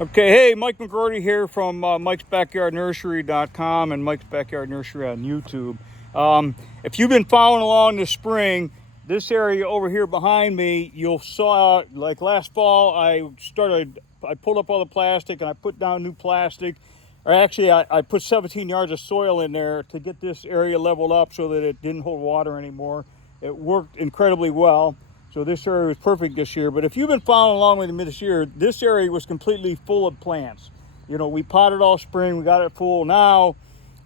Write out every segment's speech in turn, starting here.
Okay, hey, Mike McGroarty here from mikesbackyardnursery.com and Mike's Backyard Nursery on YouTube. If you've been following along this spring, this area over here behind me, you'll saw like last fall, I pulled up all the plastic and I put down new plastic. Or actually, I put 17 yards of soil in there to get this area leveled up so that it didn't hold water anymore. It worked incredibly well. So this area was perfect this year. But if you've been following along with me this year, this area was completely full of plants. You know, we potted all spring, we got it full. Now,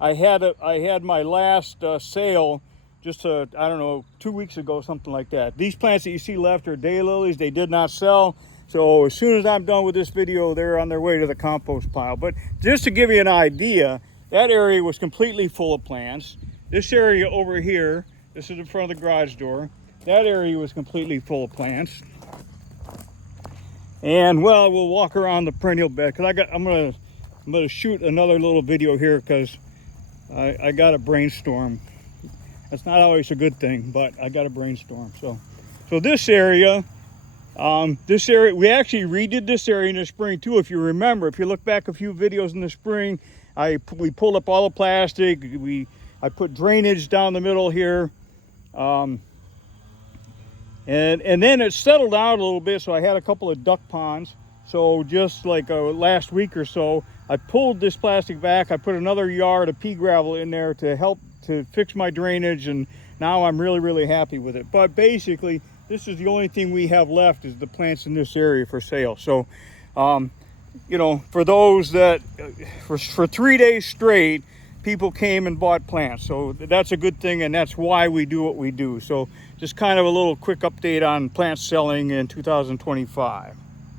I had my last sale just, I don't know, 2 weeks ago, something like that. These plants that you see left are daylilies. They did not sell. So as soon as I'm done with this video, they're on their way to the compost pile. But just to give you an idea, that area was completely full of plants. This area over here, this is in front of the garage door. That area was completely full of plants. And well, we'll walk around the perennial bed because I'm gonna shoot another little video here because I got a brainstorm. That's not always a good thing, but I got a brainstorm. So this area, we actually redid this area in the spring too. If you remember, if you look back a few videos in the spring, we pulled up all the plastic. I put drainage down the middle here. And then it settled out a little bit, so I had a couple of duck ponds. So just like last week or so, I pulled this plastic back. I put another yard of pea gravel in there to help to fix my drainage, and now I'm really, really happy with it. But basically, this is the only thing we have left is the plants in this area for sale. So, you know, for those that, for 3 days straight, people came and bought plants. So that's a good thing, and that's why we do what we do. So just kind of a little quick update on plant selling in 2025.